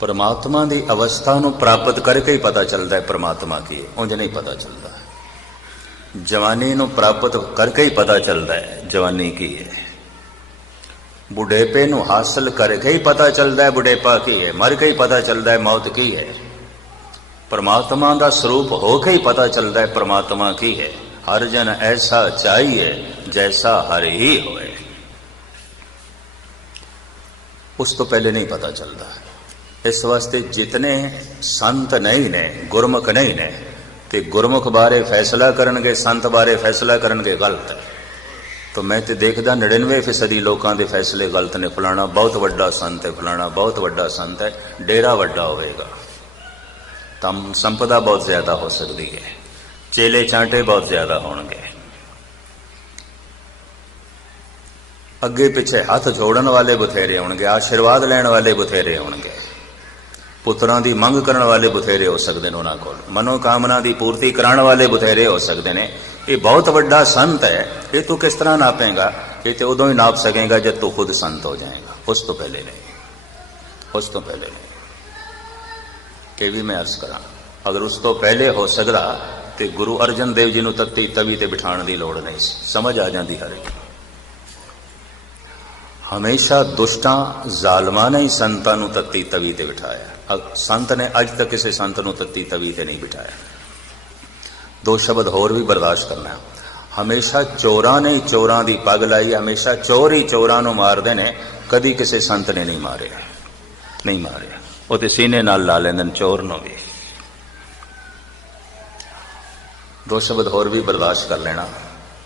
ਪਰਮਾਤਮਾ ਦੀ ਅਵਸਥਾ ਨੂੰ ਪ੍ਰਾਪਤ ਕਰਕੇ ਹੀ ਪਤਾ ਚੱਲਦਾ ਹੈ ਪਰਮਾਤਮਾ ਕੀ ਹੈ। ਉਂਝ ਨਹੀਂ ਪਤਾ ਚੱਲਦਾ। ਜਵਾਨੀ ਨੂੰ ਪ੍ਰਾਪਤ ਕਰਕੇ ਹੀ ਪਤਾ ਚੱਲਦਾ ਹੈ ਜਵਾਨੀ ਕੀ ਹੈ। ਬੁਢੇਪੇ ਨੂੰ ਹਾਸਲ ਕਰਕੇ ਹੀ ਪਤਾ ਚੱਲਦਾ ਹੈ ਬੁਢੇਪਾ ਕੀ ਹੈ। ਮਰ ਕੇ ਹੀ ਪਤਾ ਚੱਲਦਾ ਹੈ ਮੌਤ ਕੀ ਹੈ। ਪਰਮਾਤਮਾ ਦਾ ਸਰੂਪ ਹੋ ਕੇ ਹੀ ਪਤਾ ਚੱਲਦਾ ਹੈ ਪਰਮਾਤਮਾ ਕੀ ਹੈ। ਹਰ ਜਨ ਐਸਾ ਚਾਹੀਏ ਜੈਸਾ ਹਰ ਹੀ ਹੋਏ। ਉਸ ਤੋਂ ਪਹਿਲੇ ਨਹੀਂ ਪਤਾ ਚੱਲਦਾ। ਹੈ ਇਸ ਵਾਸਤੇ ਜਿਤਨੇ ਸੰਤ ਨਹੀਂ ਨੇ, ਗੁਰਮੁਖ ਨਹੀਂ ਨੇ, ਤੇ ਗੁਰਮੁਖ ਬਾਰੇ ਫੈਸਲਾ ਕਰਨਗੇ, ਸੰਤ ਬਾਰੇ ਫੈਸਲਾ ਕਰਨਗੇ ਗਲਤ। ਤਾਂ ਮੈਂ ਤੇ ਦੇਖਦਾ 99% ਲੋਕਾਂ ਦੇ ਫੈਸਲੇ ਗਲਤ ਨੇ, ਫਲਾਣਾ ਬਹੁਤ ਵੱਡਾ ਸੰਤ ਹੈ, ਫਲਾਣਾ ਬਹੁਤ ਵੱਡਾ ਸੰਤ ਹੈ, ਡੇਰਾ ਵੱਡਾ ਹੋਵੇਗਾ। ਤਾਂ ਸੰਪਦਾ ਬਹੁਤ ਜ਼ਿਆਦਾ ਹੋ ਸਕਦੀ ਹੈ, ਚੇਲੇ ਚਾਂਟੇ ਬਹੁਤ ਜ਼ਿਆਦਾ ਹੋਣਗੇ। ਅੱਗੇ ਪਿੱਛੇ ਹੱਥ ਜੋੜਨ ਵਾਲੇ ਬਥੇਰੇ ਹੋਣਗੇ, ਆਸ਼ੀਰਵਾਦ ਲੈਣ ਵਾਲੇ ਬਥੇਰੇ ਹੋਣਗੇ। ਪੁੱਤਰਾਂ ਦੀ ਮੰਗ ਕਰਨ ਵਾਲੇ ਬਥੇਰੇ ਹੋ ਸਕਦੇ ਨੇ ਉਹਨਾਂ ਕੋਲ। ਮਨੋ ਕਾਮਨਾ ਦੀ ਪੂਰਤੀ ਕਰਾਉਣ ਵਾਲੇ ਬਥੇਰੇ ਹੋ ਸਕਦੇ ਨੇ। ਇਹ ਬਹੁਤ ਵੱਡਾ ਸੰਤ ਹੈ। ਇਹ ਤੂੰ ਕਿਸ ਤਰ੍ਹਾਂ ਨਾਪੇਗਾ? ਇਹ ਤੇ ਉਦੋਂ ਹੀ ਨਾਪ ਸਕੇਗਾ ਜਦ ਤੂੰ ਖੁਦ ਸੰਤ ਹੋ ਜਾਏਗਾ। ਉਸ ਤੋਂ ਪਹਿਲੇ ਨਹੀਂ। ਉਸ ਤੋਂ ਪਹਿਲੇ ਨਹੀਂ। ਇਹ ਵੀ ਮੈਂ ਅਰਜ਼ ਕਰਾਂ, ਅਗਰ ਉਸ ਤੋਂ ਪਹਿਲੇ ਹੋ ਸਕਦਾ ਤੇ ਗੁਰੂ ਅਰਜਨ ਦੇਵ ਜੀ ਨੂੰ ਤੱਤੀ ਤਵੀ ਤੇ ਬਿਠਾਉਣ ਦੀ ਲੋੜ ਨਹੀਂ ਸੀ। ਸਮਝ ਆ ਜਾਂਦੀ ਹਰ ਇੱਕ ਹਮੇਸ਼ਾ ਦੁਸ਼ਟਾਂ, ਜ਼ਾਲਮਾਂ ਨੇ ਹੀ ਸੰਤਾਂ ਨੂੰ ਤੱਤੀ ਤਵੀ ਤੇ ਬਿਠਾਇਆ। ਸੰਤ ਨੇ ਅੱਜ ਤੱਕ ਕਿਸੇ ਸੰਤ ਨੂੰ ਤੱਤੀ ਤਵੀ ਤੇ ਨਹੀਂ ਬਿਠਾਇਆ। ਦੋ ਸ਼ਬਦ ਹੋਰ ਵੀ ਬਰਦਾਸ਼ਤ ਕਰਨਾ ਹਮੇਸ਼ਾ ਚੋਰਾਂ ਨੇ ਚੋਰਾਂ ਦੀ ਪੱਗ ਲਾਈ, ਹਮੇਸ਼ਾ ਚੋਰ ਹੀ ਚੋਰਾਂ ਨੂੰ ਮਾਰਦੇ ਨੇ, ਕਦੀ ਕਿਸੇ ਸੰਤ ਨੇ ਨਹੀਂ ਮਾਰਿਆ। ਨਹੀਂ ਮਾਰਿਆ। ਉਹ ਤੇ ਸੀਨੇ ਨਾਲ ਲਾ ਲੈਂਦੇ ਨੇ, ਚੋਰ ਨੂੰ ਵੀ। ਦੋ ਸ਼ਬਦ ਹੋਰ ਵੀ ਬਰਦਾਸ਼ਤ ਕਰ ਲੈਣਾ।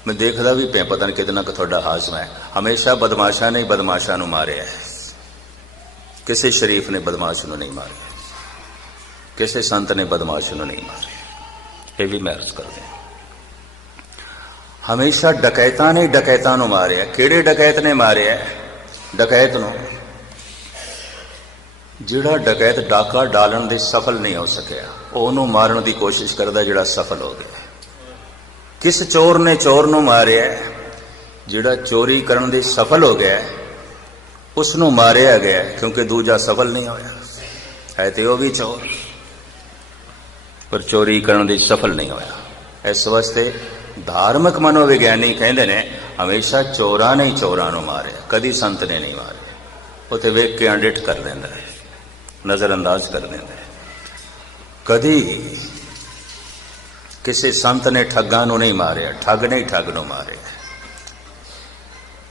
ਮੈਂ ਦੇਖਦਾ ਵੀ ਪਿਆ, ਪਤਾ ਨਹੀਂ ਕਿਤਨਾ ਕਿ ਤੁਹਾਡਾ ਹਾਜ਼ਮ ਹੈ। ਹਮੇਸ਼ਾ ਬਦਮਾਸ਼ਾਂ ਨੇ ਹੀ ਬਦਮਾਸ਼ਾਂ ਨੂੰ ਮਾਰਿਆ ਹੈ। ਕਿਸੇ ਸ਼ਰੀਫ ਨੇ ਬਦਮਾਸ਼ ਨੂੰ ਨਹੀਂ ਮਾਰਿਆ। ਕਿਸੇ ਸੰਤ ਨੇ ਬਦਮਾਸ਼ ਨੂੰ ਨਹੀਂ ਮਾਰਿਆ। ਇਹ ਵੀ ਮੈਂ ਅਰਜ਼ ਕਰਦੇ ਹਮੇਸ਼ਾ ਡਕੈਤਾਂ ਨੇ ਡਕੈਤਾਂ ਨੂੰ ਮਾਰਿਆ। ਕਿਹੜੇ ਡਕੈਤ ਨੇ ਮਾਰਿਆ? ਡਕੈਤ ਨੂੰ। ਜਿਹੜਾ ਡਕੈਤ ਡਾਕਾ ਡਾਲਣ ਦੇ ਸਫਲ ਨਹੀਂ ਹੋ ਸਕਿਆ, ਉਹਨੂੰ ਮਾਰਨ ਦੀ ਕੋਸ਼ਿਸ਼ ਕਰਦਾ ਜਿਹੜਾ ਸਫਲ ਹੋ ਗਿਆ। ਕਿਸ ਚੋਰ ਨੇ ਚੋਰ ਨੂੰ ਮਾਰਿਆ ਜਿਹੜਾ ਚੋਰੀ ਕਰਨ ਦੇ ਸਫਲ ਹੋ ਗਿਆ ਉਸ ਨੂੰ ਮਾਰਿਆ ਗਿਆ ਕਿਉਂਕਿ ਦੂਜਾ ਸਫਲ ਨਹੀਂ ਹੋਇਆ। ਹੈ ਤੇ ਉਹ ਵੀ ਚੋਰ। ਪਰ ਚੋਰੀ ਕਰਨ ਦੇ ਸਫਲ ਨਹੀਂ ਹੋਇਆ। ਇਸ ਵਾਸਤੇ ਧਾਰਮਿਕ ਮਨੋਵਿਗਿਆਨੀ ਕਹਿੰਦੇ ਨੇ, ਹਮੇਸ਼ਾ ਚੋਰਾਂ ਨੇ ਚੋਰਾਂ ਨੂੰ ਮਾਰਿਆ, ਕਦੀ ਸੰਤ ਨੇ ਨਹੀਂ ਮਾਰਿਆ। ਉਥੇ ਵੇਖ ਕੇ ਐਡਿਟ ਕਰ ਦਿੰਦਾ ਹੈ ਨਜ਼ਰ ਅੰਦਾਜ਼ ਕਰ ਦਿੰਦਾ ਹੈ। ਕਦੀ ਕਿਸੇ ਸੰਤ ਨੇ ਠੱਗਾਂ ਨੂੰ ਨਹੀਂ ਮਾਰਿਆ, ਠੱਗ ਨੇ ਠੱਗ ਨੂੰ ਮਾਰਿਆ।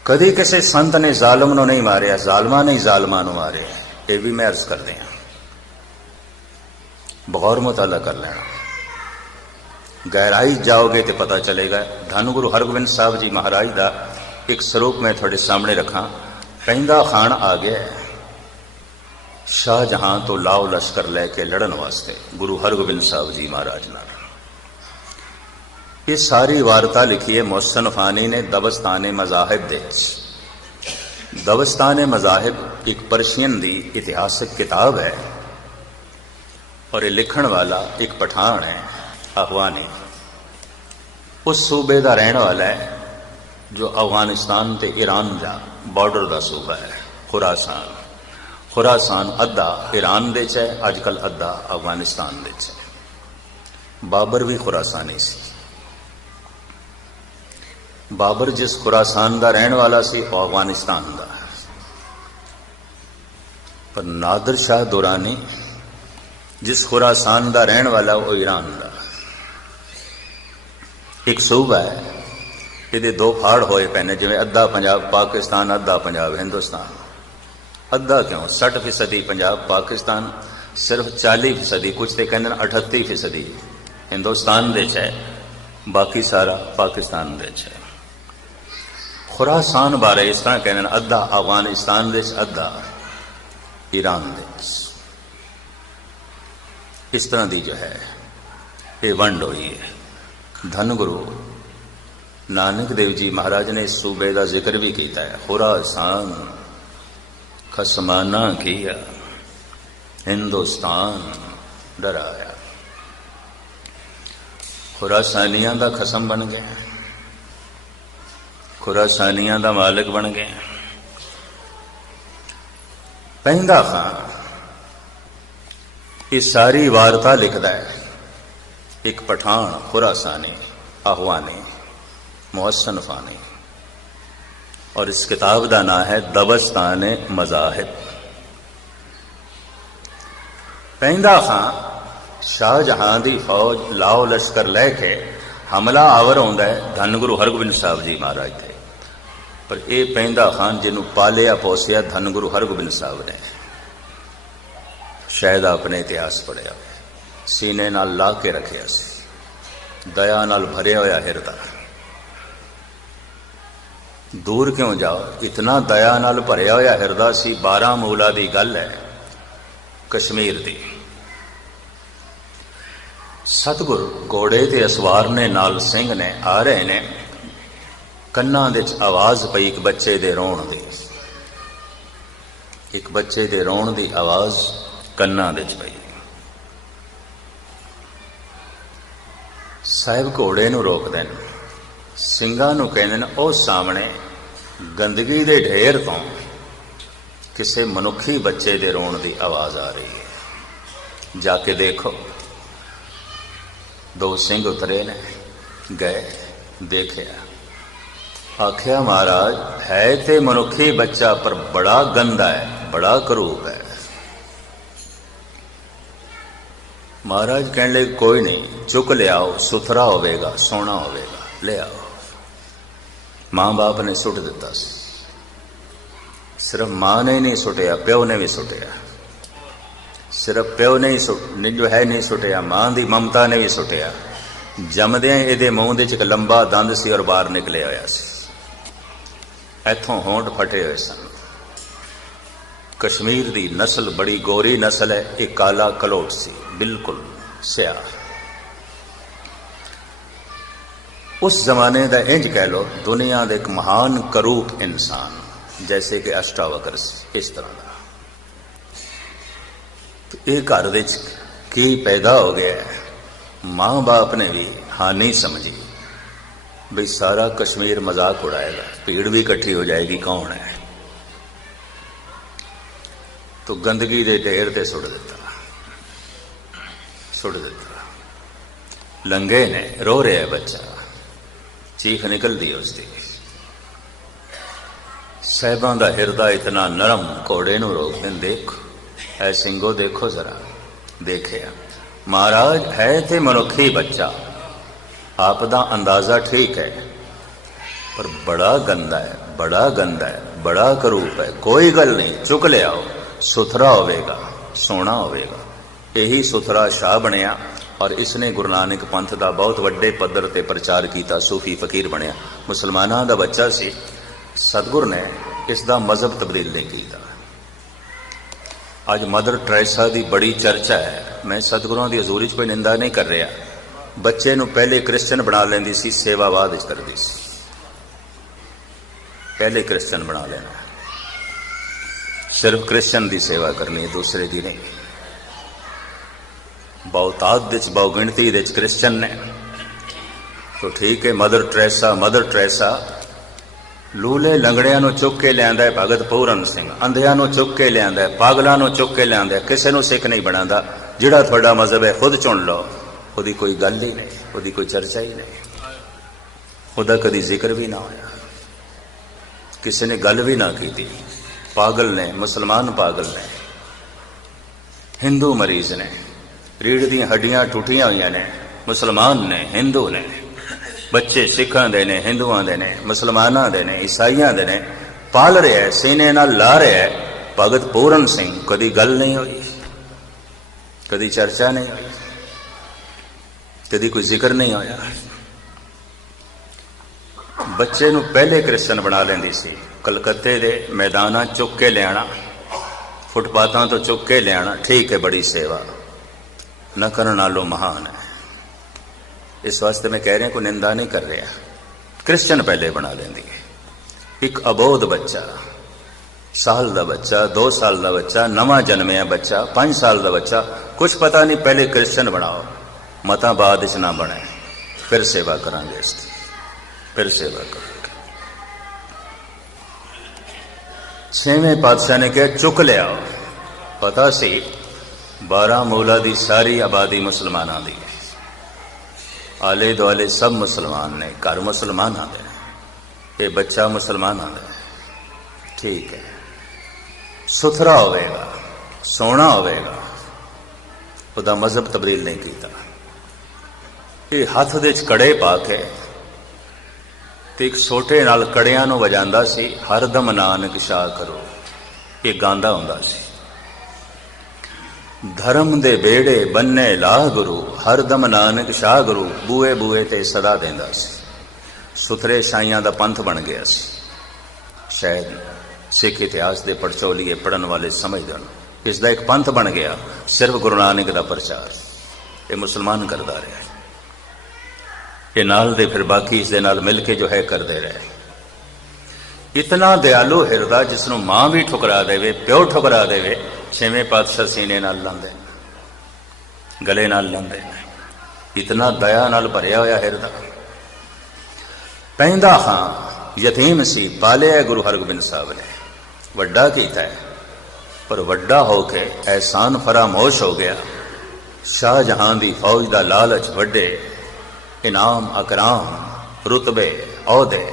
ਕਦੀ ਕਿਸੇ ਸੰਤ ਨੇ ਜ਼ਾਲਮ ਨੂੰ ਨਹੀਂ ਮਾਰਿਆ, ਜ਼ਾਲਮਾਂ ਨੇ ਜ਼ਾਲਮਾਂ ਨੂੰ ਮਾਰਿਆ। ਇਹ ਵੀ ਮੈਂ ਅਰਜ਼ ਕਰਦੇ ਹਾਂ। ਬਗੌਰ ਮੁਤਾਲਾ ਕਰ ਲੈਣਾ। ਗਹਿਰਾਈ ਜਾਓਗੇ ਤੇ ਪਤਾ ਚਲੇਗਾ। ਧੰਨ ਗੁਰੂ ਹਰਗੋਬਿੰਦ ਸਾਹਿਬ ਜੀ ਮਹਾਰਾਜ ਦਾ ਇੱਕ ਸਰੂਪ ਮੈਂ ਤੁਹਾਡੇ ਸਾਹਮਣੇ ਰੱਖਾਂ। ਕਹਿੰਦਾ ਖਾਨ ਆ ਗਿਆ ਸ਼ਾਹ ਜਹਾਂ ਤੋਂ ਲਾਓ ਲਸ਼ਕਰ ਲੈ ਕੇ ਲੜਨ ਵਾਸਤੇ ਗੁਰੂ ਹਰਗੋਬਿੰਦ ਸਾਹਿਬ ਜੀ ਮਹਾਰਾਜ ਨਾਲ। ਇਹ ਸਾਰੀ ਵਾਰਤਾ ਲਿਖੀ ਹੈ ਮੁਹਸਨ ਫਾਨੀ ਨੇ ਦਬਸਤਾਨ ਮਜ਼ਾਹਿਬ ਦੇ ਵਿੱਚ ਦਬਸਤਾਨ ਮਜ਼ਾਹਿਬ ਇੱਕ ਪਰਸ਼ੀਅਨ ਦੀ ਇਤਿਹਾਸਕ ਕਿਤਾਬ ਹੈ ਔਰ ਇਹ ਲਿਖਣ ਵਾਲਾ ਇੱਕ ਪਠਾਨ ਹੈ ਅਫਵਾਨੀ ਉਸ ਸੂਬੇ ਦਾ ਰਹਿਣ ਵਾਲਾ ਹੈ ਜੋ ਅਫਗਾਨਿਸਤਾਨ ਤੇ ਈਰਾਨ ਦਾ ਬਾਰਡਰ ਦਾ ਸੂਬਾ ਹੈ ਖੁਰਾਸਾਨ ਖੁਰਾਸਾਨ ਅੱਧਾ ਈਰਾਨ ਦੇ ਚ ਹੈ ਅੱਜ ਕੱਲ ਅੱਧਾ ਅਫਗਾਨਿਸਤਾਨ ਦੇ ਚ ਹੈ ਬਾਬਰ ਵੀ ਖੁਰਾਸਾਨੀ ਸੀ ਬਾਬਰ ਜਿਸ ਖੁਰਾਸਾਨ ਦਾ ਰਹਿਣ ਵਾਲਾ ਸੀ, ਉਹ ਅਫਗਾਨਿਸਤਾਨ ਦਾ। ਪਰ ਨਾਦਰ ਸ਼ਾਹ ਦੁਰਾਨੀ, ਜਿਸ ਖੁਰਾਸਾਨ ਦਾ ਰਹਿਣ ਵਾਲਾ, ਉਹ ਈਰਾਨ ਦਾ। ਇੱਕ ਸੂਬਾ ਹੈ, ਇਹਦੇ ਦੋ ਫਾੜ ਹੋਏ ਪਏ ਨੇ, ਜਿਵੇਂ ਅੱਧਾ ਪੰਜਾਬ, ਪਾਕਿਸਤਾਨ, ਅੱਧਾ ਪੰਜਾਬ, ਹਿੰਦੁਸਤਾਨ। ਅੱਧਾ ਕਿਉਂ? 60 ਫੀਸਦੀ ਪੰਜਾਬ, ਪਾਕਿਸਤਾਨ, ਸਿਰਫ 40 ਫੀਸਦੀ ਕੁਝ ਤੇ ਕਹਿੰਦੇ ਨੇ 38 ਫੀਸਦੀ। ਹਿੰਦੁਸਤਾਨ ਦੇ ਚ ਹੈ, ਬਾਕੀ ਸਾਰਾ ਪਾਕਿਸਤਾਨ ਦੇ ਚ ਹੈ। ਖੁਰਾਸਾਨ ਬਾਰੇ ਇਸ ਤਰ੍ਹਾਂ ਕਹਿੰਦੇ ਨੇ, ਅੱਧਾ ਅਫਗਾਨਿਸਤਾਨ ਦੇ ਅੱਧਾ ਈਰਾਨ ਦੇ ਇਸ ਤਰ੍ਹਾਂ ਦੀ ਜੋ ਹੈ, ਇਹ ਵੰਡ ਹੋਈ ਹੈ। ਧੰਨ ਗੁਰੂ ਨਾਨਕ ਦੇਵ ਜੀ ਮਹਾਰਾਜ ਨੇ ਇਸ ਸੂਬੇ ਦਾ ਜ਼ਿਕਰ ਵੀ ਕੀਤਾ ਹੈ। ਖੁਰਾਸਾਨ, ਖਸਮਾਨਾ ਕੀਆ, ਹਿੰਦੁਸਤਾਨ ਡਰਾਇਆ। ਖੁਰਾਸਾਨੀਆਂ ਦਾ ਖਸਮ ਬਣ ਗਿਆ। ਖੁਰਾਸਾਨੀਆਂ ਦਾ ਮਾਲਕ ਬਣ ਗਏ। ਪਹਿੰਦਾ ਖਾਨ, ਇਹ ਸਾਰੀ ਵਾਰਤਾ ਲਿਖਦਾ ਹੈ। ਇੱਕ ਪਠਾਨ ਖੁਰਾਸਾਨੀ, ਆਹਵਾਨੀ ਮੁਹਸਨ ਫਾਨੀ ਔਰ ਇਸ ਕਿਤਾਬ ਦਾ ਨਾਮ ਹੈ ਦਬਸਤਾਨ ਮਜ਼ਾਹਿਬ। ਪੈਂਦਾ ਖਾਂ ਸ਼ਾਹਜਹਾਨ ਦੀ ਫੌਜ ਲਾਓ ਲਸ਼ਕਰ ਲੈ ਕੇ ਹਮਲਾ ਆਵਰ ਆਉਂਦਾ ਹੈ। ਧੰਨ ਗੁਰੂ ਹਰਗੋਬਿੰਦ ਸਾਹਿਬ ਜੀ ਮਹਾਰਾਜ ਤੇ ਪਰ ਇਹ ਪੈਂਦਾ ਖਾਨ ਜਿਹਨੂੰ ਪਾਲਿਆ, ਪੋਸਿਆ, ਧੰਨ ਗੁਰੂ ਹਰਗੋਬਿੰਦ ਸਾਹਿਬ ਨੇ। ਸ਼ਾਇਦ ਆਪਣੇ ਇਤਿਹਾਸ ਪੜਿਆ ਸੀਨੇ ਨਾਲ ਲਾ ਕੇ ਰੱਖਿਆ ਸੀ। ਦਇਆ ਨਾਲ ਭਰਿਆ ਹੋਇਆ ਹਿਰਦਾ। ਦੂਰ ਕਿਉਂ ਜਾਓ? ਇਤਨਾ ਦਇਆ ਨਾਲ ਭਰਿਆ ਹੋਇਆ ਹਿਰਦਾ ਸੀ 12 ਮੂਲਾ ਦੀ ਗੱਲ ਹੈ। ਕਸ਼ਮੀਰ ਦੀ। ਸਤਗੁਰ ਘੋੜੇ ਤੇ ਅਸਵਾਰ ਨੇ ਨਾਲ ਸਿੰਘ ਨੇ ਆ ਰਹੇ ਨੇ। ਕੰਨਾਂ ਦੇ ਵਿੱਚ ਆਵਾਜ਼ ਪਈ ਇੱਕ ਬੱਚੇ ਦੇ ਰੋਣ ਦੀ। ਇੱਕ ਬੱਚੇ ਦੇ ਰੋਣ ਦੀ ਆਵਾਜ਼ ਕੰਨਾਂ ਦੇ ਵਿੱਚ ਪਈ। ਸਾਹਿਬ ਘੋੜੇ ਨੂੰ ਰੋਕਦੇ ਨੇ ਸਿੰਘਾਂ ਨੂੰ ਕਹਿੰਦੇ ਨੇ ਉਹ ਸਾਹਮਣੇ ਗੰਦਗੀ ਦੇ ਢੇਰ ਤੋਂ ਕਿਸੇ ਮਨੁੱਖੀ ਬੱਚੇ ਦੇ ਰੋਣ ਦੀ ਆਵਾਜ਼ ਆ ਰਹੀ ਹੈ। ਜਾ ਕੇ ਦੇਖੋ, ਦੋ ਸਿੰਘ ਉਤਰੇ ਨੇ, ਗਏ, ਦੇਖਿਆ। ਆਖਿਆ, ਮਹਾਰਾਜ, ਹੈ ਤੇ ਮਨੁੱਖੀ ਬੱਚਾ ਪਰ ਬੜਾ ਗੰਦਾ ਹੈ, ਬੜਾ ਕਰੂਪ ਹੈ। ਮਹਾਰਾਜ ਕਹਿਣ ਲਈ ਕੋਈ ਨਹੀਂ, ਚੁੱਕ ਲਿਆਓ, ਸੁਥਰਾ ਹੋਵੇਗਾ, ਸੋਹਣਾ ਹੋਵੇਗਾ, ਲਿਆਓ। ਮਾਂ ਬਾਪ ਨੇ ਸੁੱਟ ਦਿੱਤਾ ਸੀ। ਸਿਰਫ ਮਾਂ ਨੇ ਨਹੀਂ ਸੁੱਟਿਆ, ਪਿਓ ਨੇ ਵੀ ਸੁੱਟਿਆ। ਸਿਰਫ ਪਿਓ ਨੇ ਹੀ ਸੁੱਟ ਜੋ ਹੈ ਨਹੀਂ ਸੁੱਟਿਆ, ਮਾਂ ਦੀ ਮਮਤਾ ਨੇ ਵੀ ਸੁੱਟਿਆ। ਜੰਮਦਿਆਂ ਇਹਦੇ ਮੂੰਹ ਦੇ ਚ ਇੱਕ ਲੰਬਾ ਦੰਦ ਸੀ ਔਰ ਬਾਹਰ ਨਿਕਲਿਆ ਹੋਇਆ ਸੀ। ਇੱਥੋਂ ਹੋਂਠ ਫਟੇ ਹੋਏ ਸਨ। ਕਸ਼ਮੀਰ ਦੀ ਨਸਲ ਬੜੀ ਗੋਰੀ ਨਸਲ ਹੈ, ਇਹ ਕਾਲਾ ਕਲੋਟ ਸੀ, ਬਿਲਕੁਲ ਸਿਆਹ ਉਸ ਜ਼ਮਾਨੇ ਦਾ ਇੰਜ ਕਹਿ ਲੋ ਦੁਨੀਆ ਦੇ ਇੱਕ ਮਹਾਨ ਕਰੂਪ ਇਨਸਾਨ, ਜੈਸੇ ਕਿ ਅਸ਼ਟਾਵਕਰ ਸੀ, ਇਸ ਤਰ੍ਹਾਂ ਦਾ। ਇਹ ਘਰ ਵਿੱਚ ਕੀ ਪੈਦਾ ਹੋ ਗਿਆ, ਮਾਂ-ਬਾਪ ਨੇ ਵੀ ਹਾਨੀ ਸਮਝੀ। ਬਈ ਸਾਰਾ ਕਸ਼ਮੀਰ ਮਜ਼ਾਕ ਉਡਾਏਗਾ, ਭੀੜ ਵੀ ਇਕੱਠੀ ਹੋ ਜਾਏਗੀ, ਕੌਣ ਹੈ? ਤੋ ਗੰਦਗੀ ਦੇ ਢੇਰ ਤੇ ਸੁੱਟ ਦਿੱਤਾ। ਸੁੱਟ ਦਿੱਤਾ। ਲੰਗੇ ਨੇ, ਰੋ ਰਿਹਾ ਬੱਚਾ। ਚੀਖ ਨਿਕਲਦੀ ਉਸ ਦੀ। ਸਹਿਬਾਂ ਦਾ ਹਿਰਦਾ ਇਤਨਾ ਨਰਮ, ਘੋੜੇ ਨੂੰ ਰੋਕ ਰੋਕਦੇ ਦੇਖ। ਐ ਸਿੰਘੋ ਦੇਖੋ ਜ਼ਰਾ। ਦੇਖਿਆ, ਮਹਾਰਾਜ, ਹੈ ਤੇ ਮਨੁੱਖੀ ਬੱਚਾ। ਆਪ ਦਾ ਅੰਦਾਜ਼ਾ ਠੀਕ ਹੈ, ਪਰ ਬੜਾ ਗੰਦਾ ਹੈ, ਬੜਾ ਗੰਦਾ ਹੈ, ਬੜਾ ਕਰੂਪ ਹੈ। ਕੋਈ ਗੱਲ ਨਹੀਂ, ਚੁੱਕ ਲਿਆਓ, ਸੁਥਰਾ ਹੋਵੇਗਾ, ਸੋਹਣਾ ਹੋਵੇਗਾ। ਇਹੀ ਸੁਥਰਾ ਸ਼ਾਹ ਬਣਿਆ ਔਰ ਇਸਨੇ ਗੁਰੂ ਨਾਨਕ ਪੰਥ ਦਾ ਬਹੁਤ ਵੱਡੇ ਪੱਧਰ ਤੇ ਪ੍ਰਚਾਰ ਕੀਤਾ, ਸੂਫੀ ਫਕੀਰ ਬਣਿਆ। ਮੁਸਲਮਾਨਾਂ ਦਾ ਬੱਚਾ ਸੀ, ਸਤਗੁਰ ਨੇ ਇਸ ਦਾ ਮਜ਼ਹਬ ਤਬਦੀਲ ਨਹੀਂ ਕੀਤਾ। ਅੱਜ ਮਦਰ ਟ੍ਰੈਸਾ ਦੀ ਬੜੀ ਚਰਚਾ ਹੈ। ਮੈਂ ਸਤਗੁਰਾਂ ਦੀ ਹਜ਼ੂਰੀ 'ਚ ਕੋਈ ਨਿੰਦਾ ਨਹੀਂ ਕਰ ਰਿਹਾ। ਬੱਚੇ ਨੂੰ ਪਹਿਲੇ ਕ੍ਰਿਸਚੀਅਨ ਬਣਾ ਲੈਂਦੀ ਸੀ, ਸੇਵਾ ਬਾਅਦ ਵਿੱਚ ਕਰਦੀ ਸੀ। ਪਹਿਲੇ ਕ੍ਰਿਸਚੀਅਨ ਬਣਾ ਲੈਣਾ। ਸਿਰਫ ਕ੍ਰਿਸਚੀਅਨ ਦੀ ਸੇਵਾ ਕਰਨੀ ਹੈ, ਦੂਸਰੇ ਦੀ ਨਹੀਂ। ਬਹੁਤਾਤ ਵਿੱਚ, ਬਹੁਗਿਣਤੀ ਵਿੱਚ ਕ੍ਰਿਸਚੀਅਨ ਨੇ। ਤਾਂ ਠੀਕ ਹੈ, ਮਦਰ ਟ੍ਰੈਸਾ ਮਦਰ ਟ੍ਰੈਸਾ, ਲੂਲੇ ਲੰਗੜਿਆਂ ਨੂੰ ਚੁੱਕ ਕੇ ਲਿਆਂਦਾ ਹੈ ਭਗਤ ਪੂਰਨ ਸਿੰਘ। ਅੰਧਿਆਂ ਨੂੰ ਚੁੱਕ ਕੇ ਲਿਆਂਦਾ ਹੈ, ਪਾਗਲਾਂ ਨੂੰ ਚੁੱਕ ਕੇ ਲਿਆਂਦਾ ਹੈ, ਕਿਸੇ ਨੂੰ ਸਿੱਖ ਨਹੀਂ ਬਣਾਉਂਦਾ। ਜਿਹੜਾ ਤੁਹਾਡਾ ਮਜ਼ਹਬ ਹੈ, ਖੁਦ ਚੁਣ ਲਓ। ਉਹਦੀ ਕੋਈ ਗੱਲ ਹੀ ਨਹੀਂ, ਉਹਦੀ ਕੋਈ ਚਰਚਾ ਹੀ ਨਹੀਂ। ਉਹਦਾ ਕਦੀ ਜ਼ਿਕਰ ਵੀ ਨਾ ਹੋਇਆ। ਕਿਸੇ ਨੇ ਗੱਲ ਵੀ ਨਾ ਕੀਤੀ। ਪਾਗਲ ਨੇ, ਮੁਸਲਮਾਨ ਪਾਗਲ ਨੇ। ਹਿੰਦੂ ਮਰੀਜ਼ ਨੇ। ਰੀੜ ਦੀਆਂ ਹੱਡੀਆਂ ਟੁੱਟੀਆਂ ਹੋਈਆਂ ਨੇ। ਮੁਸਲਮਾਨ ਨੇ, ਹਿੰਦੂ ਨੇ। ਬੱਚੇ ਸਿੱਖਾਂ ਦੇ ਨੇ, ਹਿੰਦੂਆਂ ਦੇ ਨੇ, ਮੁਸਲਮਾਨਾਂ ਦੇ ਨੇ, ਈਸਾਈਆਂ ਦੇ ਨੇ। ਪਾਲ ਰਿਹਾ ਸੀਨੇ ਨਾਲ ਲਾ ਰਿਹਾ ਭਗਤ ਪੂਰਨ ਸਿੰਘ, ਕਦੀ ਗੱਲ ਨਹੀਂ ਹੋਈ। ਕਦੀ ਚਰਚਾ ਨਹੀਂ ਹੋਈ। ਕਦੀ ਕੋਈ ਜ਼ਿਕਰ ਨਹੀਂ ਆਇਆ। ਬੱਚੇ ਨੂੰ ਪਹਿਲੇ ਕ੍ਰਿਸਚਨ ਬਣਾ ਲੈਂਦੀ ਸੀ। ਕਲਕੱਤੇ ਦੇ ਮੈਦਾਨਾਂ ਚੁੱਕ ਕੇ ਲਿਆਣਾ, ਫੁੱਟਪਾਥਾਂ ਤੋਂ ਚੁੱਕ ਕੇ ਲਿਆਣਾ, ਠੀਕ ਹੈ, ਬੜੀ ਸੇਵਾ। ਨਾ ਕਰਨ ਨਾਲੋਂ ਮਹਾਨ ਹੈ। ਇਸ ਵਾਸਤੇ ਮੈਂ ਕਹਿ ਰਿਹਾ, ਕੋਈ ਨਿੰਦਾ ਨਹੀਂ ਕਰ ਰਿਹਾ। ਕ੍ਰਿਸਚਨ ਪਹਿਲੇ ਬਣਾ ਲੈਂਦੀ ਹੈ। ਇੱਕ ਅਬੋਧ ਬੱਚਾ, ਸਾਲ ਦਾ ਬੱਚਾ 2 ਸਾਲ ਦਾ ਬੱਚਾ, ਨਵਾਂ ਜਨਮਿਆ ਬੱਚਾ 5 ਸਾਲ ਦਾ ਬੱਚਾ ਕੁਝ ਪਤਾ ਨਹੀਂ, ਪਹਿਲੇ ਕ੍ਰਿਸਚਨ ਬਣਾਓ। ਮਤਾਂ ਬਾਅਦ ਵਿੱਚ ਨਾ ਬਣੇ ਫਿਰ ਸੇਵਾ ਕਰਾਂਗੇ ਇਸ ਦੀ। ਫਿਰ ਸੇਵਾ ਕਰਾਂਗੇ। ਛੇਵੇਂ ਪਾਤਸ਼ਾਹ ਨੇ ਕਿਹਾ, ਚੁੱਕ ਲਿਆ ਪਤਾ ਸੀ ਬਾਰਾਮੂਲਾ ਦੀ ਸਾਰੀ ਆਬਾਦੀ ਮੁਸਲਮਾਨਾਂ ਦੀ ਹੈ। ਆਲੇ ਦੁਆਲੇ ਸਭ ਮੁਸਲਮਾਨ ਨੇ, ਘਰ ਮੁਸਲਮਾਨਾਂ ਦੇ ਨੇ। ਇਹ ਬੱਚਾ ਮੁਸਲਮਾਨਾਂ ਦਾ ਠੀਕ ਹੈ। ਸੁਥਰਾ ਹੋਵੇਗਾ, ਸੋਹਣਾ ਹੋਵੇਗਾ। ਉਹਦਾ ਮਜ਼ਹਬ ਤਬਦੀਲ ਨਹੀਂ ਕੀਤਾ। ਇਹ ਹੱਥ ਦੇ ਚ ਕੜੇ ਪਾ ਕੇ ਤੇ ਇੱਕ ਛੋਟੇ ਨਾਲ ਕੜਿਆਂ ਨੂੰ ਵਜਾਉਂਦਾ ਸੀ, ਹਰਦਮ ਨਾਨਕ ਸ਼ਾਹ ਕਰੋ। ਇਹ ਗਾਉਂਦਾ ਹੁੰਦਾ ਸੀ। ਧਰਮ ਦੇ ਬੇੜੇ ਬੰਨੇ ਲਾਹ ਗੁਰੂ, ਹਰਦਮ ਨਾਨਕ ਸ਼ਾਹ ਗੁਰੂ ਬੂਏ ਬੂਏ ਤੇ ਸਦਾ ਦਿੰਦਾ ਸੀ। ਸੁਥਰੇ ਸ਼ਾਈਆਂ ਦਾ ਪੰਥ ਬਣ ਗਿਆ ਸੀ। ਸ਼ਾਇਦ ਸਿੱਖ ਇਤਿਹਾਸ ਦੇ ਪੜਚੋਲੀਏ ਪੜਨ ਵਾਲੇ ਸਮਝਦੇ ਹਨ ਇਸ ਦਾ ਇੱਕ ਪੰਥ ਬਣ ਗਿਆ, ਸਿਰਫ ਗੁਰੂ ਨਾਨਕ ਦਾ ਪ੍ਰਚਾਰ। ਇਹ ਮੁਸਲਮਾਨ ਕਰਦਾ ਰਿਹਾ ਇਹ ਨਾਲ ਦੇ ਫਿਰ ਬਾਕੀ ਇਸ ਦੇ ਨਾਲ ਮਿਲ ਕੇ ਜੋ ਹੈ ਕਰਦੇ ਰਹੇ। ਇਤਨਾ ਦਿਆਲੂ ਹਿਰਦਾ ਜਿਸ ਨੂੰ ਮਾਂ ਵੀ ਠੁਕਰਾ ਦੇਵੇ, ਪਿਓ ਠੁਕਰਾ ਦੇਵੇ, ਛੇਵੇਂ ਪਾਤਸ਼ਾਹ ਸੀਨੇ ਨਾਲ ਲਾਂਦੇ ਨੇ, ਗਲੇ ਨਾਲ ਲਾਂਦੇ ਨੇ। ਇਤਨਾ ਦਇਆ ਨਾਲ ਭਰਿਆ ਹੋਇਆ ਹਿਰਦਾ। ਪੈਂਦਾ ਹਾਂ, ਯਤੀਮ ਸੀ, ਪਾਲਿਆ ਗੁਰੂ ਹਰਗੋਬਿੰਦ ਸਾਹਿਬ ਨੇ। ਵੱਡਾ ਕੀਤਾ ਹੈ, ਪਰ ਵੱਡਾ ਹੋ ਕੇ ਐਹਸਾਨ ਫਰਾਮੋਸ਼ ਹੋ ਗਿਆ। ਸ਼ਾਹ ਜਹਾਂ ਦੀ ਫੌਜ ਦਾ ਲਾਲਚ ਵੱਡੇ ਇਨਾਮ ਅਕਰਾਮ, ਰੁਤਬੇ, ਅਹੁਦੇ।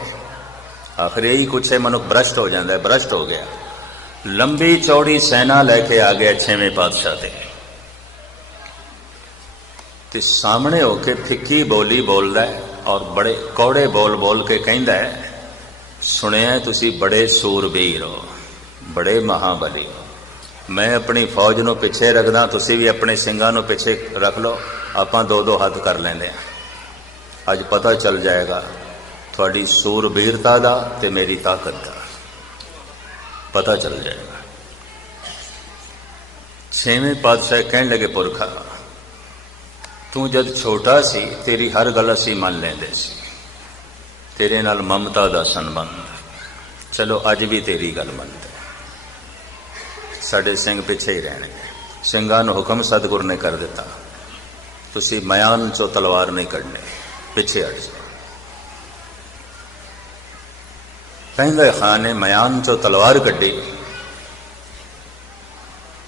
ਆਖਰ ਇਹੀ ਕੁਛ ਹੈ, ਮਨੁੱਖ ਭ੍ਰਸ਼ਟ ਹੋ ਜਾਂਦਾ ਹੈ, ਭ੍ਰਸ਼ਟ ਹੋ ਗਿਆ। ਲੰਬੀ ਚੌੜੀ ਸੈਨਾ ਲੈ ਕੇ ਆ ਗਿਆ ਛੇਵੇਂ ਪਾਤਸ਼ਾਹ ਤੇ। ਤੇ ਸਾਹਮਣੇ ਹੋ ਕੇ ਫਿੱਕੀ ਬੋਲੀ ਬੋਲਦਾ ਹੈ ਔਰ ਬੜੇ ਕੌੜੇ ਬੋਲ ਬੋਲ ਕੇ ਕਹਿੰਦਾ ਹੈ, ਸੁਣਿਆ ਤੁਸੀਂ ਬੜੇ ਸੂਰਬੀਰ ਹੋ, ਬੜੇ ਮਹਾਬਲੀ ਹੋ। ਮੈਂ ਆਪਣੀ ਫੌਜ ਨੂੰ ਪਿੱਛੇ ਰੱਖਦਾ, ਤੁਸੀਂ ਵੀ ਆਪਣੇ ਸਿੰਘਾਂ ਨੂੰ ਪਿੱਛੇ ਰੱਖ ਲਓ, ਆਪਾਂ ਦੋ ਦੋ ਹੱਥ ਕਰ ਲੈਂਦੇ ਆ ਅੱਜ ਪਤਾ ਚੱਲ ਜਾਏਗਾ ਤੁਹਾਡੀ ਸੂਰਬੀਰਤਾ ਦਾ ਤੇ ਮੇਰੀ ਤਾਕਤ ਦਾ। ਪਤਾ ਚੱਲ ਜਾਏਗਾ। ਛੇਵੇਂ ਪਾਤਸ਼ਾਹ ਕਹਿਣ ਲੱਗੇ, ਪੁਰਖਾ, ਤੂੰ ਜਦ ਛੋਟਾ ਸੀ, ਤੇਰੀ ਹਰ ਗੱਲ ਅਸੀਂ ਮੰਨ ਲੈਂਦੇ ਸੀ। ਤੇਰੇ ਨਾਲ ਮਮਤਾ ਦਾ ਸੰਬੰਧ। ਚਲੋ, ਅੱਜ ਵੀ ਤੇਰੀ ਗੱਲ ਮੰਨਦੇ ਸਾਡੇ ਸਿੰਘ ਪਿੱਛੇ ਹੀ ਰਹਿਣਗੇ। ਸਿੰਘਾਂ ਨੂੰ ਹੁਕਮ ਸਤਿਗੁਰ ਨੇ ਕਰ ਦਿੱਤਾ। ਤੁਸੀਂ ਮਿਆਨ ਚੋਂ ਤਲਵਾਰ ਨਹੀਂ ਕੱਢਣੀ। ਪਿੱਛੇ ਹਟ ਜਾ। ਕਹਿੰਦਾ ਖਾਨ ਨੇ ਮਿਆਨ ਚੋਂ ਤਲਵਾਰ ਕੱਢੀ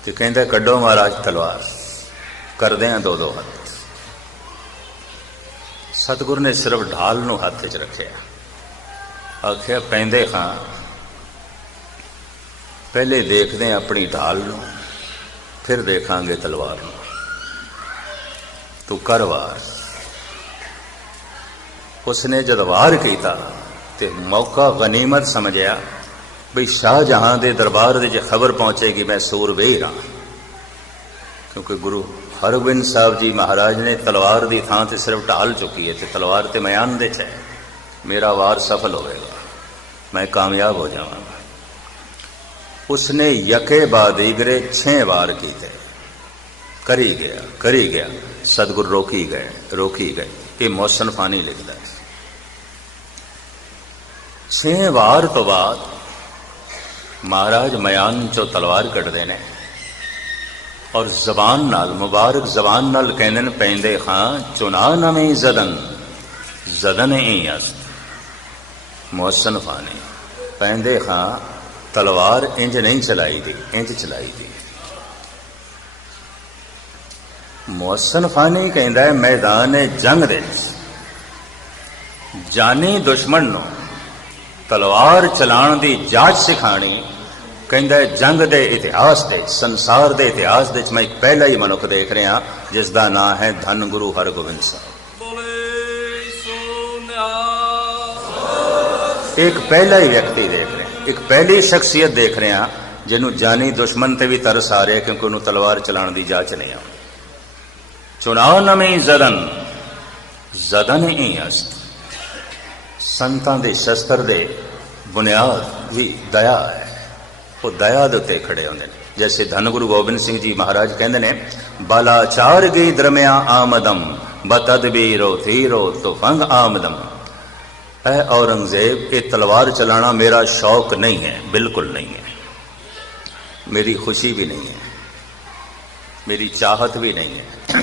ਤੇ ਕਹਿੰਦਾ ਕੱਢੋ ਮਹਾਰਾਜ ਤਲਵਾਰ। ਕਰਦੇ ਆ ਦੋ ਦੋ ਹੱਥ। ਸਤਿਗੁਰ ਨੇ ਸਿਰਫ ਢਾਲ ਨੂੰ ਹੱਥ 'ਚ ਰੱਖਿਆ। ਆਖਿਆ, ਪੈਂਦੇ ਖਾਂ ਪਹਿਲੇ ਦੇਖਦੇ ਹਾਂ ਆਪਣੀ ਢਾਲ ਨੂੰ, ਫਿਰ ਦੇਖਾਂਗੇ ਤਲਵਾਰ ਨੂੰ। ਤੂੰ ਕਰ ਵਾਰ। ਉਸਨੇ ਜਦ ਵਾਰ ਕੀਤਾ ਤੇ ਮੌਕਾ ਗਨੀਮਤ ਸਮਝਿਆ ਵੀ ਸ਼ਾਹਜਹਾਂ ਦੇ ਦਰਬਾਰ ਦੇ ਜੇ ਖਬਰ ਪਹੁੰਚੇਗੀ, ਮੈਂ ਸੂਰਬੀਰ ਹਾਂ ਕਿਉਂਕਿ ਗੁਰੂ ਹਰਗੋਬਿੰਦ ਸਾਹਿਬ ਜੀ ਮਹਾਰਾਜ ਨੇ ਤਲਵਾਰ ਦੀ ਥਾਂ ਤੇ ਸਿਰਫ ਢਾਲ ਚੁੱਕੀ ਹੈ ਤੇ ਤਲਵਾਰ ਤੇ ਮਿਆਨ ਦੇ ਚ ਹੈ। ਮੇਰਾ ਵਾਰ ਸਫਲ ਹੋਵੇਗਾ। ਮੈਂ ਕਾਮਯਾਬ ਹੋ ਜਾਵਾਂਗਾ। ਉਸਨੇ ਯਕੇ ਬਾਦ 6 ਵਾਰ ਕੀਤੇ। ਕਰੀ ਗਿਆ ਕਰੀ ਗਿਆ। ਸਤਿਗੁਰ ਰੋਕੀ ਗਏ ਰੋਕੀ ਗਏ। ਇਹ ਮੌਸਨ ਫਾਨੀ ਲਿਖਦਾ ਹੈ। 6 ਵਾਰ ਤੋਂ ਬਾਅਦ ਮਹਾਰਾਜ ਮਿਆਨ ਚੋਂ ਤਲਵਾਰ ਕੱਢਦੇ ਨੇ ਔਰ ਜ਼ਬਾਨ ਨਾਲ ਮੁਬਾਰਕ ਜ਼ਬਾਨ ਨਾਲ ਕਹਿੰਦੇ ਨੇ ਪੈਂਦੇ ਖਾਂ ਚੁਨਾ ਨਵੇਂ ਜ਼ਦਨ ਜ਼ਦਨ ਹੀ ਅਸਤ ਮੌਸਨ ਫਾਨੀ ਪੈਂਦੇ ਖਾਂ ਤਲਵਾਰ ਇੰਜ ਨਹੀਂ ਚਲਾਈ ਦੀ ਇੰਜ ਚਲਾਈ ਦੀ ਮੌਸਨ ਫਾਨੀ ਕਹਿੰਦਾ ਹੈ ਮੈਦਾਨ ਜੰਗ ਦੇ ਵਿੱਚ ਜਾਨੀ ਦੁਸ਼ਮਣ ਨੂੰ ਤਲਵਾਰ ਚਲਾਉਣ ਦੀ ਜਾਚ ਸਿਖਾਣੀ ਕਹਿੰਦਾ ਜੰਗ ਦੇ ਇਤਿਹਾਸ ਦੇ ਸੰਸਾਰ ਦੇ ਇਤਿਹਾਸ ਦੇ ਵਿੱਚ ਮੈਂ ਇੱਕ ਪਹਿਲਾ ਹੀ ਮਨੁੱਖ ਦੇਖ ਰਿਹਾ ਜਿਸ ਦਾ ਨਾਮ ਹੈ ਧੰਨ ਗੁਰੂ ਹਰਗੋਬਿੰਦ ਸਾਹਿਬ। ਇੱਕ ਪਹਿਲਾ ਹੀ ਵਿਅਕਤੀ ਦੇਖ ਰਹੇ ਇੱਕ ਪਹਿਲੀ ਸ਼ਖਸੀਅਤ ਦੇਖ ਰਹੇ ਜਿਹਨੂੰ ਜਾਨੀ ਦੁਸ਼ਮਣ ਤੇ ਵੀ ਤਰਸ ਆ ਰਿਹਾ ਕਿਉਂਕਿ ਉਹਨੂੰ ਤਲਵਾਰ ਚਲਾਉਣ ਦੀ ਜਾਚ ਨਹੀਂ ਆਉਂਦੀ। ਚੁਣਾਵ ਨਵੇਂ ਜ਼ਦਨ ਜ਼ਦਨ ਹੀ ਅਸਤ। ਸੰਤਾਂ ਦੇ ਸ਼ਸਤਰ ਦੇ ਬੁਨਿਆਦ ਵੀ ਦਇਆ ਹੈ। ਉਹ ਦਇਆ ਦੇ ਉੱਤੇ ਖੜੇ ਹੁੰਦੇ ਨੇ। ਜੈਸੇ ਧੰਨ ਗੁਰੂ ਗੋਬਿੰਦ ਸਿੰਘ ਜੀ ਮਹਾਰਾਜ ਕਹਿੰਦੇ ਨੇ, ਬਾਲਾਚਾਰ ਗਈ ਦਰਮਿਆ ਆਮਦਮ ਬਤਦਬੀਰੋ ਥੀਰੋ ਤੁਫੰਗ ਆਮਦਮ। ਐ ਔਰੰਗਜ਼ੇਬ, ਇਹ ਤਲਵਾਰ ਚਲਾਣਾ ਮੇਰਾ ਸ਼ੌਕ ਨਹੀਂ ਹੈ, ਬਿਲਕੁਲ ਨਹੀਂ ਹੈ। ਮੇਰੀ ਖੁਸ਼ੀ ਵੀ ਨਹੀਂ ਹੈ। ਮੇਰੀ ਚਾਹਤ ਵੀ ਨਹੀਂ ਹੈ।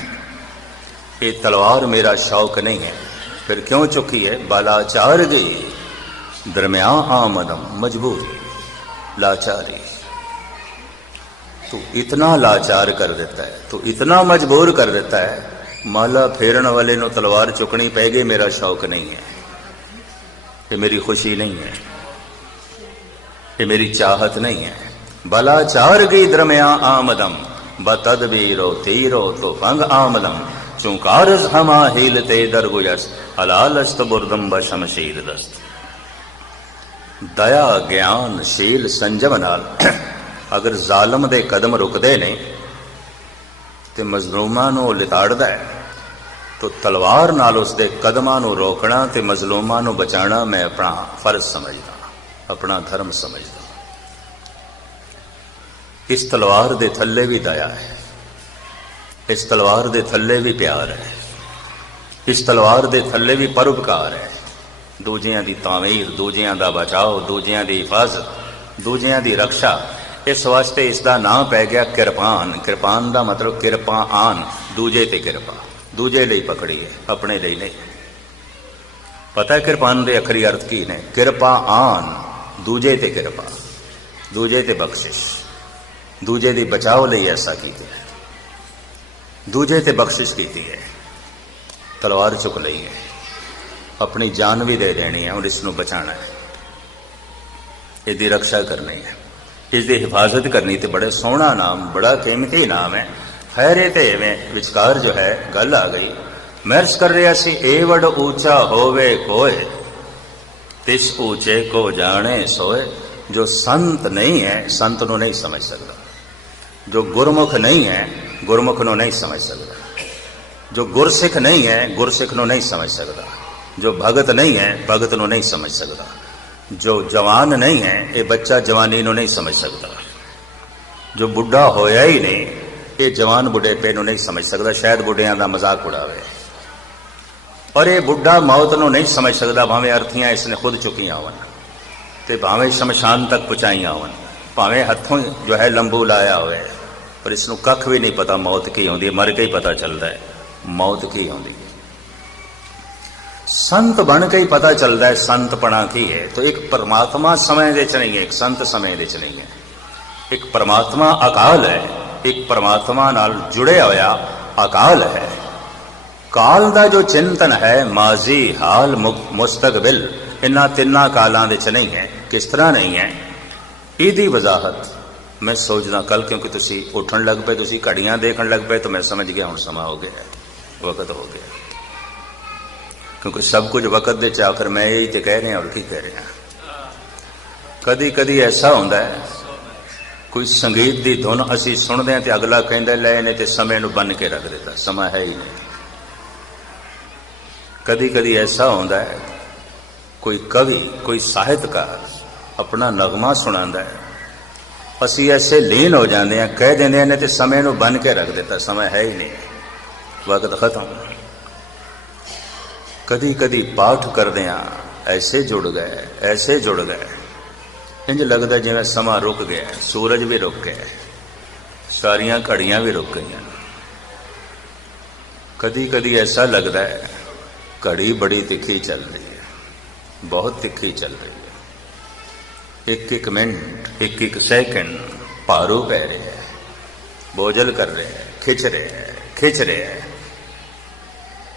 ਇਹ ਤਲਵਾਰ ਮੇਰਾ ਸ਼ੌਕ ਨਹੀਂ ਹੈ। ਫਿਰ ਕਿਉਂ ਚੁੱਕੀ ਹੈ ਬਾਲਾਚਾਰ ਗਈ ਦਰਮਿਆ ਆਮਦਮ ਮਜਬੂਰ ਲਾਚਾਰੀ। ਤੂੰ ਇਤਨਾ ਲਾਚਾਰ ਕਰ ਦਿੱਤਾ ਹੈ ਤੂੰ ਇਤਨਾ ਮਜਬੂਰ ਕਰ ਦਿੱਤਾ ਹੈ ਮਾਲਾ ਫੇਰਨ ਵਾਲੇ ਨੂੰ ਤਲਵਾਰ ਚੁੱਕਣੀ ਪੈ ਗਈ, ਮੇਰਾ ਸ਼ੌਕ ਨਹੀਂ ਹੈ ਇਹ ਮੇਰੀ ਖੁਸ਼ੀ ਨਹੀਂ ਹੈ ਇਹ ਮੇਰੀ ਚਾਹਤ ਨਹੀਂ ਹੈ ਬਲਾਚਾਰ ਗਈ ਦਰਮਿਆ ਆਮਦਮ ਬਤਦਬੀਰੋ, ਤੀਰੋ ਤੋ ਭੰਗ ਆਮਦਮ ਚੁੰਕਾਰਸ ਹਮਾ ਹੀਲਤੇ ਦਰਗੁਯਸ ਹਲਾਲਸਤ ਬੁਰਦਮ ਸ਼ਮਸ਼ੀਰ ਦਸਤ। ਦਇਆ, ਗਿਆਨ, ਸ਼ੀਲ, ਸੰਜਮ ਨਾਲ ਅਗਰ ਜ਼ਾਲਮ ਦੇ ਕਦਮ ਰੁਕਦੇ ਨੇ ਤੇ ਮਜ਼ਲੂਮਾਂ ਨੂੰ ਲਿਤਾੜਦਾ ਹੈ, ਤੋ ਤਲਵਾਰ ਨਾਲ ਉਸ ਦੇ ਕਦਮਾਂ ਨੂੰ ਰੋਕਣਾ ਤੇ ਮਜ਼ਲੂਮਾਂ ਨੂੰ ਬਚਾਉਣਾ ਮੈਂ ਆਪਣਾ ਫਰਜ਼ ਸਮਝਦਾ ਆਪਣਾ ਧਰਮ ਸਮਝਦਾ ਇਸ ਤਲਵਾਰ ਦੇ ਥੱਲੇ ਵੀ ਦਇਆ ਹੈ, ਇਸ ਤਲਵਾਰ ਦੇ ਥੱਲੇ ਵੀ ਪਿਆਰ ਹੈ। ਇਸ ਤਲਵਾਰ ਦੇ ਥੱਲੇ ਵੀ ਪਰਉਪਕਾਰ ਹੈ। ਦੂਜਿਆਂ ਦੀ ਤਾਮੀਰ ਦੂਜਿਆਂ ਦਾ ਬਚਾਓ, ਦੂਜਿਆਂ ਦੀ ਹਿਫਾਜ਼ਤ, ਦੂਜਿਆਂ ਦੀ ਰੱਖਿਆ ਇਸ ਵਾਸਤੇ ਇਸ ਦਾ ਨਾਮ ਪੈ ਗਿਆ ਕਿਰਪਾਨ। ਕਿਰਪਾਨ ਦਾ ਮਤਲਬ ਕਿਰਪਾ ਆਨ, ਦੂਜੇ ਤੇ ਕਿਰਪਾ। ਦੂਜੇ ਲਈ ਪਕੜੀ ਹੈ, ਆਪਣੇ ਲਈ ਨਹੀਂ। ਪਤਾ ਕਿਰਪਾਨ ਦੇ ਅਖਰੀ ਅਰਥ ਕੀ ਨੇ? ਕਿਰਪਾ ਆਨ, ਦੂਜੇ ਤੇ ਕਿਰਪਾ, ਦੂਜੇ ਤੇ ਬਖਸ਼ਿਸ਼। ਦੂਜੇ ਦੀ ਬਚਾਓ ਲਈ ਐਸਾ ਕੀਤਾ ਦੂਜੇ ਤੇ ਬਖਸ਼ਿਸ਼ ਕੀਤੀ ਹੈ। ਤਲਵਾਰ ਚੁੱਕ ਲਈ ਹੈ। ਆਪਣੀ ਜਾਨ ਵੀ ਦੇ ਦੇਣੀ ਹੈ ਔਰ ਇਸ ਨੂੰ ਬਚਾਣਾ ਹੈ। ਇਹਦੀ ਰੱਖਿਆ ਕਰਨੀ ਹੈ। ਇਸ ਦੀ ਹਿਫਾਜ਼ਤ ਕਰਨੀ ਤੇ ਬੜਾ ਸੋਹਣਾ ਨਾਮ, ਬੜਾ ਕੀਮਤੀ ਨਾਮ ਹੈ। ਖੈਰੇ ਤੇ ਐਵੇਂ ਵਿਚਕਾਰ ਜੋ ਹੈ, ਗੱਲ ਆ ਗਈ। ਮਰਸ ਕਰ ਰਿਹਾ ਸੀ ਏ ਵਡ ਉੱਚਾ ਹੋਵੇ ਕੋਏ, ਤਿਸ ਉੱਚੇ ਕੋ ਜਾਣੇ ਸੋਏ। ਜੋ ਸੰਤ ਨਹੀਂ ਹੈ, ਸੰਤ ਨੂੰ ਨਹੀਂ ਸਮਝ ਸਕਦਾ। ਜੋ ਗੁਰਮੁਖ ਨਹੀਂ ਹੈ, ਗੁਰਮੁਖ ਨੂੰ ਨਹੀਂ ਸਮਝ ਸਕਦਾ। ਜੋ ਗੁਰਸਿੱਖ ਨਹੀਂ ਹੈ ਗੁਰਸਿੱਖ ਨੂੰ ਨਹੀਂ ਸਮਝ ਸਕਦਾ ਜੋ ਭਗਤ ਨਹੀਂ ਹੈ ਭਗਤ ਨੂੰ ਨਹੀਂ ਸਮਝ ਸਕਦਾ ਜੋ ਜਵਾਨ ਨਹੀਂ ਹੈ ਇਹ ਬੱਚਾ ਜਵਾਨੀ ਨੂੰ ਨਹੀਂ ਸਮਝ ਸਕਦਾ ਜੋ ਬੁੱਢਾ ਹੋਇਆ ਹੀ ਨਹੀਂ ਇਹ ਜਵਾਨ ਬੁਢੇਪੇ ਨੂੰ ਨਹੀਂ ਸਮਝ ਸਕਦਾ ਸ਼ਾਇਦ ਬੁੱਢਿਆਂ ਦਾ ਮਜ਼ਾਕ ਉਡਾਵੇ ਪਰ ਇਹ ਬੁੱਢਾ ਮੌਤ ਨੂੰ ਨਹੀਂ ਸਮਝ ਸਕਦਾ ਭਾਵੇਂ ਅਰਥੀਆਂ ਇਸ ਨੇ ਖੁਦ ਚੁੱਕੀਆਂ ਹੋਣ ਤੇ ਭਾਵੇਂ ਸ਼ਮਸ਼ਾਨ ਤੱਕ ਪਹੁੰਚਾਈਆਂ ਹੋਣ ਭਾਵੇਂ ਹੱਥੋਂ ਜੋ ਹੈ ਲੰਬੂ ਲਾਇਆ ਹੋਵੇ ਪਰ ਇਸ ਨੂੰ ਕੱਖ ਵੀ ਨਹੀਂ ਪਤਾ ਮੌਤ ਕੀ ਆਉਂਦੀ ਹੈ ਮਰ ਕੇ ਹੀ ਪਤਾ ਚੱਲਦਾ ਹੈ ਮੌਤ ਕੀ ਆਉਂਦੀ ਹੈ? ਸੰਤ ਬਣ ਕੇ ਹੀ ਪਤਾ ਚੱਲਦਾ ਹੈ ਸੰਤਪਣਾ ਕੀ ਹੈ। ਤਾਂ ਇੱਕ ਪਰਮਾਤਮਾ ਸਮੇਂ ਦੇ ਚ ਨਹੀਂ ਹੈ ਇੱਕ ਸੰਤ ਸਮੇਂ ਦੇ ਚ ਨਹੀਂ ਹੈ। ਇੱਕ ਪਰਮਾਤਮਾ ਅਕਾਲ ਹੈ ਇੱਕ ਪਰਮਾਤਮਾ ਨਾਲ ਜੁੜਿਆ ਹੋਇਆ ਅਕਾਲ ਹੈ। ਕਾਲ ਦਾ ਜੋ ਚਿੰਤਨ ਹੈ ਮਾਜ਼ੀ ਹਾਲ ਮੁਕ- ਮੁਸਤਕਬਿਲ ਇਨ੍ਹਾਂ ਤਿੰਨਾਂ ਕਾਲਾਂ ਦੇ ਚ ਨਹੀਂ ਹੈ ਕਿਸ ਤਰ੍ਹਾਂ ਨਹੀਂ ਹੈ? ਇਹਦੀ ਵਜ਼ਾਹਤ ਮੈਂ ਸੋਚਦਾ ਕੱਲ ਕਿਉਂਕਿ ਤੁਸੀਂ ਉੱਠਣ ਲੱਗ ਪਏ ਤੁਸੀਂ ਘੜੀਆਂ ਦੇਖਣ ਲੱਗ ਪਏ ਤਾਂ ਮੈਂ ਸਮਝ ਗਿਆ ਹੁਣ ਸਮਾਂ ਹੋ ਗਿਆ ਹੈ, ਵਕਤ ਹੋ ਗਿਆ। ਕਿਉਂਕਿ ਸਭ ਕੁਝ ਵਕਤ ਦੇ ਚ ਆਖਰ ਮੈਂ ਇਹ ਤੇ ਕਹਿ ਰਿਹਾ ਔਰ ਕੀ ਕਹਿ ਰਿਹਾ। ਕਦੀ ਕਦੀ ਐਸਾ ਹੁੰਦਾ ਹੈ, ਕੋਈ ਸੰਗੀਤ ਦੀ ਧੁਨ ਅਸੀਂ ਸੁਣਦੇ ਹਾਂ ਤੇ ਅਗਲਾ ਕਹਿੰਦਾ, ਲੈ ਨੇ ਤੇ ਸਮੇਂ ਨੂੰ ਬੰਨ ਕੇ ਰੱਖ ਦਿੱਤਾ, ਸਮਾਂ ਹੈ ਹੀ ਨਹੀਂ। ਕਦੀ ਕਦੀ ਐਸਾ ਹੁੰਦਾ ਹੈ, ਕੋਈ ਕਵੀ, ਕੋਈ ਸਾਹਿਤਕਾਰ ਆਪਣਾ ਨਗਮਾ ਸੁਣਾਉਂਦਾ ਹੈ। ਅਸੀਂ ਐਸੇ ਲੀਨ ਹੋ ਜਾਂਦੇ ਹਾਂ, ਕਹਿ ਦਿੰਦੇ ਨੇ ਤੇ ਸਮੇਂ ਨੂੰ ਬੰਨ ਕੇ ਰੱਖ ਦਿੱਤਾ, ਸਮਾਂ ਹੈ ਹੀ ਨਹੀਂ। ਵਕਤ ਖਤਮ। ਕਦੀ ਕਦੀ ਪਾਠ ਕਰਦੇ ਹਾਂ ਐਸੇ ਜੁੜ ਗਏ, ਐਸੇ ਜੁੜ ਗਏ। ਇੰਜ ਲੱਗਦਾ ਜਿਵੇਂ ਸਮਾਂ ਰੁਕ ਗਿਆ, ਸੂਰਜ ਵੀ ਰੁਕ ਗਿਆ, ਸਾਰੀਆਂ ਘੜੀਆਂ ਵੀ ਰੁਕ ਗਈਆਂ। ਕਦੀ ਕਦੀ ਐਸਾ ਲੱਗਦਾ ਹੈ, ਘੜੀ ਬੜੀ ਤਿੱਖੀ ਚੱਲ ਰਹੀ ਹੈ, ਬਹੁਤ ਤਿੱਖੀ ਚੱਲ ਰਹੀ ਹੈ। ਇੱਕ ਇੱਕ ਮਿੰਟ ਇੱਕ ਇੱਕ ਸੈਕਿੰਡ ਭਾਰੂ ਪੈ ਰਿਹਾ ਹੈ, ਬੋਝਲ ਕਰ ਰਿਹਾ ਹੈ, ਖਿੱਚ ਰਿਹਾ ਹੈ, ਖਿੱਚ ਰਿਹਾ ਹੈ।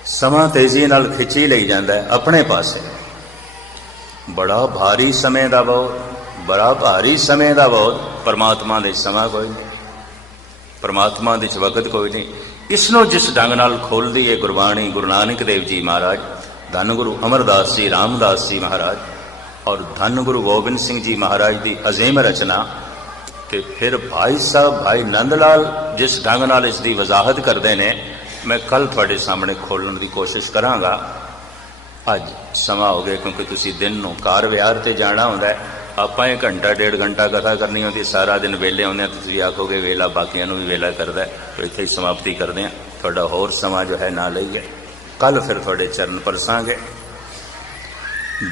ਸਮਾਂ ਤੇਜ਼ੀ ਨਾਲ ਖਿੱਚੀ ਲਈ ਜਾਂਦਾ ਹੈ, ਆਪਣੇ ਪਾਸੇ। ਬੜਾ ਭਾਰੀ ਸਮੇਂ ਦਾ ਬਹੁਤ, ਬੜਾ ਭਾਰੀ ਸਮੇਂ ਦਾ ਬਹੁਤ, ਪਰਮਾਤਮਾ ਦੇ ਸਮਾਂ ਕੋਈ ਨਹੀਂ। ਪਰਮਾਤਮਾ ਦੇ ਚ ਵਕਤ ਕੋਈ ਨਹੀਂ। ਇਸ ਨੂੰ ਜਿਸ ਢੰਗ ਨਾਲ ਖੋਲਦੀ ਹੈ ਗੁਰਬਾਣੀ, ਗੁਰੂ ਨਾਨਕ ਦੇਵ ਜੀ ਮਹਾਰਾਜ, ਧੰਨ ਗੁਰੂ ਅਮਰਦਾਸ ਜੀ, ਰਾਮਦਾਸ ਜੀ ਮਹਾਰਾਜ, ਔਰ ਧੰਨ ਗੁਰੂ ਗੋਬਿੰਦ ਸਿੰਘ ਜੀ ਮਹਾਰਾਜ ਦੀ ਅਜ਼ੀਮ ਰਚਨਾ, ਤੇ ਫਿਰ ਭਾਈ ਸਾਹਿਬ, ਭਾਈ ਨੰਦ ਲਾਲ ਜਿਸ ਢੰਗ ਨਾਲ ਇਸ ਦੀ ਵਜ਼ਾਹਤ ਕਰਦੇ ਨੇ ਮੈਂ ਕੱਲ ਤੁਹਾਡੇ ਸਾਹਮਣੇ ਖੋਲਣ ਦੀ ਕੋਸ਼ਿਸ਼ ਕਰਾਂਗਾ। ਅੱਜ ਸਮਾਂ ਹੋ ਗਿਆ ਕਿਉਂਕਿ ਤੁਸੀਂ ਦਿਨ ਨੂੰ ਕਾਰ ਵਿਹਾਰ ਤੇ ਜਾਣਾ ਹੁੰਦਾ ਆਪਾਂ ਇਹ ਘੰਟਾ, ਡੇਢ ਘੰਟਾ ਕਥਾ ਕਰਨੀ ਹੁੰਦੀ, ਸਾਰਾ ਦਿਨ ਵੇਲੇ ਆਉਂਦੇ ਆ ਤੁਸੀਂ ਆਖੋਗੇ ਵੇਲਾ ਬਾਕੀਆਂ ਨੂੰ ਵੀ ਵੇਲਾ ਕਰਦਾ ਤਾਂ ਇੱਥੇ ਹੀ ਸਮਾਪਤੀ ਕਰਦੇ ਆ ਤੁਹਾਡਾ ਹੋਰ ਸਮਾਂ ਜੋ ਹੈ ਨਾ ਲਈਏ। ਕੱਲ ਫਿਰ ਤੁਹਾਡੇ ਚਰਨ ਪਰਸਾਂਗੇ।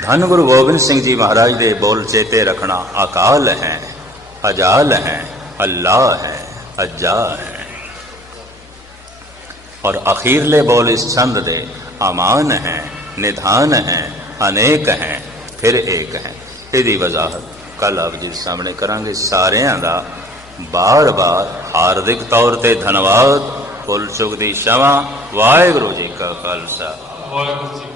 ਧੰਨ ਗੁਰੂ ਗੋਬਿੰਦ ਸਿੰਘ ਜੀ ਮਹਾਰਾਜ ਦੇ ਬੋਲ ਚੇਤੇ ਰੱਖਣਾ ਅਕਾਲ ਹੈ, ਅਜਾਲ ਹੈ ਅੱਲਾਹ ਹੈ, ਅਜਾ ਹੈ। और अखीरले बोल इस छंद दे अमान है निधान है अनेक है ਫਿਰ ਏਕ ਹੈ ਇਹਦੀ ਵਜ਼ਾਹਤ ਕੱਲ ਆਪ ਜੀ ਸਾਹਮਣੇ ਕਰਾਂਗੇ ਸਾਰਿਆਂ ਦਾ ਬਾਰ-ਬਾਰ ਹਾਰਦਿਕ ਤੌਰ ਤੇ ਧੰਨਵਾਦ ਕੁੱਲ ਚੁਗ ਦੀ ਸ਼ਮਾ ਵਾਹਿਗੁਰੂ ਜੀ ਕਾ ਖਾਲਸਾ ਵਾਹਿਗੁਰੂ ਜੀ ਕੀ ਫਤਿਹ